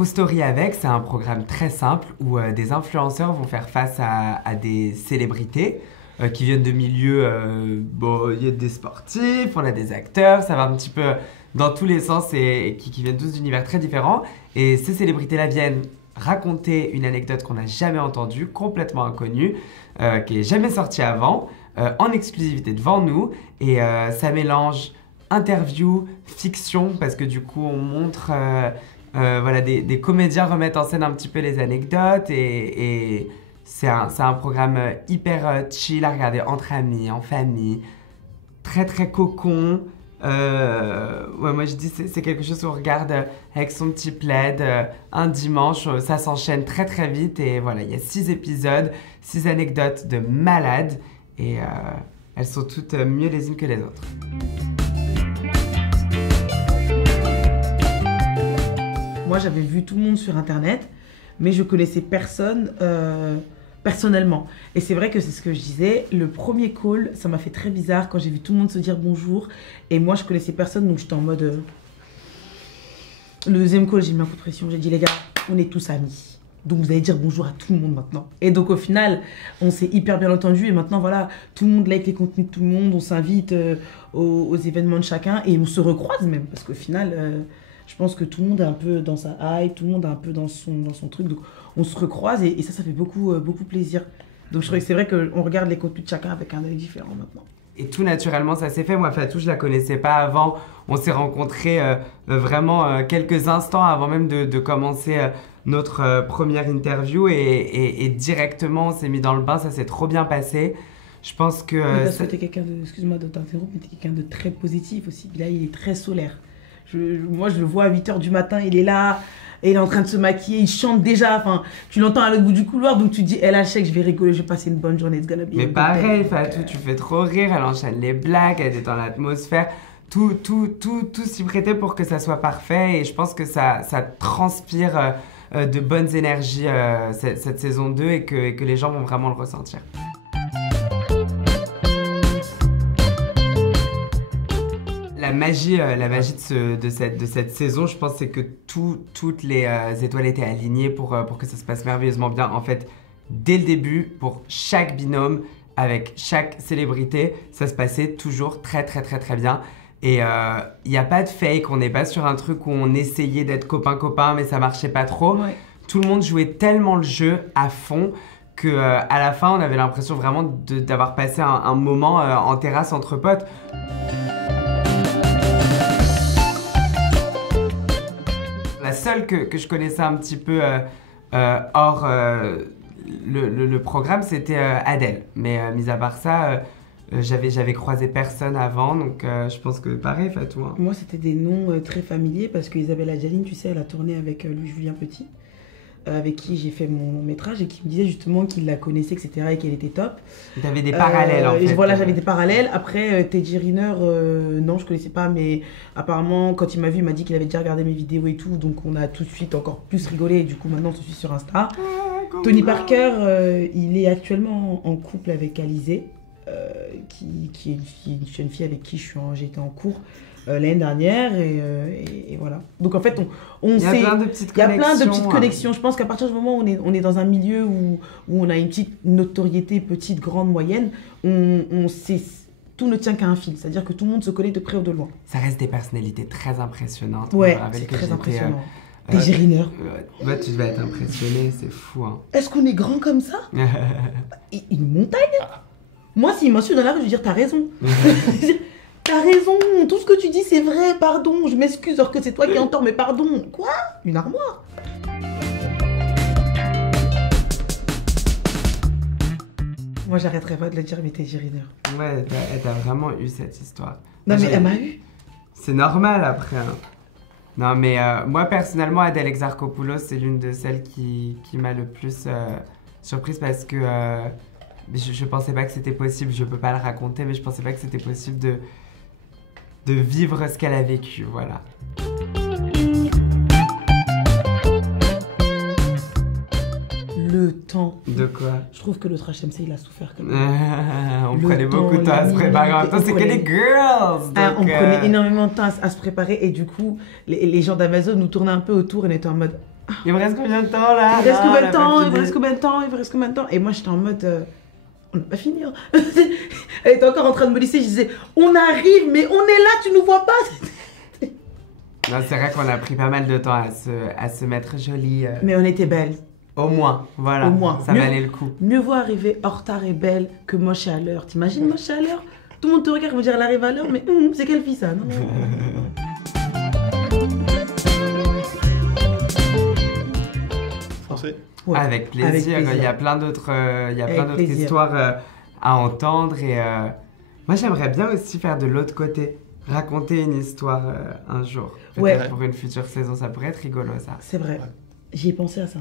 True Story avec, c'est un programme très simple où des influenceurs vont faire face à des célébrités qui viennent de milieux, bon, il y a des sportifs, on a des acteurs, ça va un petit peu dans tous les sens et qui viennent tous d'univers très différents. Et ces célébrités-là viennent raconter une anecdote qu'on n'a jamais entendue, complètement inconnue, qui n'est jamais sortie avant, en exclusivité devant nous. Et ça mélange interview, fiction, parce que du coup on montre voilà, des comédiens remettent en scène un petit peu les anecdotes et c'est un programme hyper chill à regarder entre amis, en famille, très très cocon. Ouais, moi je dis c'est quelque chose qu'on regarde avec son petit plaid un dimanche, ça s'enchaîne très très vite et voilà, il y a 6 épisodes, 6 anecdotes de malades et elles sont toutes mieux les unes que les autres. Moi j'avais vu tout le monde sur internet, mais je connaissais personne personnellement. Et c'est vrai que c'est ce que je disais, le premier call, ça m'a fait très bizarre quand j'ai vu tout le monde se dire bonjour. Et moi, je connaissais personne, donc j'étais en mode... Le deuxième call, j'ai mis un coup de pression. J'ai dit, les gars, on est tous amis. Donc vous allez dire bonjour à tout le monde maintenant. Et donc au final, on s'est hyper bien entendu. Et maintenant, voilà, tout le monde like les contenus de tout le monde. On s'invite aux événements de chacun. Et on se recroise même. Parce qu'au final, je pense que tout le monde est un peu dans sa hype. Tout le monde est un peu dans son truc. Donc on se recroise et ça fait beaucoup plaisir. Donc je trouve que c'est vrai qu'on regarde les contenus de chacun avec un œil différent maintenant. Et tout naturellement, ça s'est fait. Moi, Fatou, je la connaissais pas avant. On s'est rencontrés vraiment quelques instants avant même de commencer notre première interview et directement, on s'est mis dans le bain. Ça s'est trop bien passé. Je pense que... Parce que t'es quelqu'un de... Excuse-moi de t'interrompre, mais t'es quelqu'un de très positif aussi. Là, il est très solaire. Moi, je le vois à 8 h du matin, il est là... Et il est en train de se maquiller, il chante déjà, enfin, tu l'entends à l'autre bout du couloir, donc tu te dis, elle a chèque, je vais rigoler, je vais passer une bonne journée, it's gonna be Mais pareil, Fatou, tu fais trop rire, elle enchaîne les blagues, elle est dans l'atmosphère, tout s'y prêtait pour que ça soit parfait et je pense que ça transpire de bonnes énergies cette saison 2 et que les gens vont vraiment le ressentir. La magie de cette saison, je pense, c'est que toutes les étoiles étaient alignées pour que ça se passe merveilleusement bien. En fait, dès le début, pour chaque binôme, avec chaque célébrité, ça se passait toujours très bien. Et il n'y a pas de fake, on n'est pas sur un truc où on essayait d'être copain-copain, mais ça marchait pas trop. Ouais. Tout le monde jouait tellement le jeu à fond qu'à la fin, on avait l'impression vraiment d'avoir passé un moment en terrasse entre potes. La seule que je connaissais un petit peu hors le programme, c'était Adèle. Mais mis à part ça, j'avais croisé personne avant, donc je pense que pareil, Fatou. Hein. Moi, c'était des noms très familiers parce qu'Isabelle Adjaline, tu sais, elle a tourné avec Louis-Julien Petit, avec qui j'ai fait mon long métrage et qui me disait justement qu'il la connaissait, etc. et qu'elle était top. Tu avais des parallèles en fait. Voilà, j'avais des parallèles. Après, Teddy Riner, non, je connaissais pas, mais apparemment, quand il m'a vu, il m'a dit qu'il avait déjà regardé mes vidéos et tout, donc on a tout de suite encore plus rigolé et du coup, maintenant, on se suit sur Insta. Tony Parker, il est actuellement en couple avec Alizé, qui est une jeune fille avec qui j'étais en cours l'année dernière et voilà. Donc en fait, il y a plein de petites connexions. Je pense qu'à partir du moment où on est dans un milieu où on a une petite notoriété, petite, grande, moyenne, on sait, tout ne tient qu'à un fil. C'est-à-dire que tout le monde se connaît de près ou de loin. Ça reste des personnalités très imprânimpressionnantes. Ouais, c'est très impressionnant. Teddy Riner. Ouais, tu vas être impressionné, c'est fou. Hein. Est-ce qu'on est grand comme ça? Une montagne? Moi, s'il m'insulte dans la rue, je vais dire, t'as raison. T'as raison, tout ce que tu dis, c'est vrai, pardon, je m'excuse, alors que c'est toi qui es en tort, mais pardon. Quoi? Une armoire? Moi, j'arrêterai pas de le dire, mais Teddy Riner. Ouais, t'as vraiment eu cette histoire. Non, mais elle m'a eu. C'est normal après. Hein. Non, mais moi, personnellement, Adèle Exarchopoulos, c'est l'une de celles qui m'a le plus surprise parce que je pensais pas que c'était possible. Je peux pas le raconter, mais je pensais pas que c'était possible de vivre ce qu'elle a vécu, voilà. Le temps. De quoi? Je trouve que le Trash MC, il a souffert quand même. On prenait beaucoup de temps à se préparer. En même temps, c'est que les girls. On prenait énormément de temps à se préparer et du coup, les gens d'Amazon nous tournaient un peu autour et on était en mode Il me reste combien de temps là? Il reste Non, combien on de a temps? pas Il me fini. reste combien de temps? Il me reste combien de temps? Et moi, j'étais en mode, on n'a pas fini. Hein. Elle était encore en train de me laisser. Je disais, on arrive, mais on est là, tu nous vois pas. Non, c'est vrai qu'on a pris pas mal de temps à se mettre jolie. Mais on était belles. Au moins, voilà. Au moins. Ça Mieux- valait le coup. Mieux vaut arriver en retard et belle que moche et à l'heure. T'imagines moche et à l'heure? Tout le monde te regarde, va dire elle arrive à l'heure, mais c'est quelle fille ça? Non, non, Français. Ouais. Avec plaisir. Avec plaisir. Il y a plein d'autres, Avec plaisir. histoires à entendre. Et moi, j'aimerais bien aussi faire de l'autre côté. Raconter une histoire un jour. Peut-être Ouais. pour une future saison, ça pourrait être rigolo ça. C'est vrai. Ouais. J'y ai pensé à ça.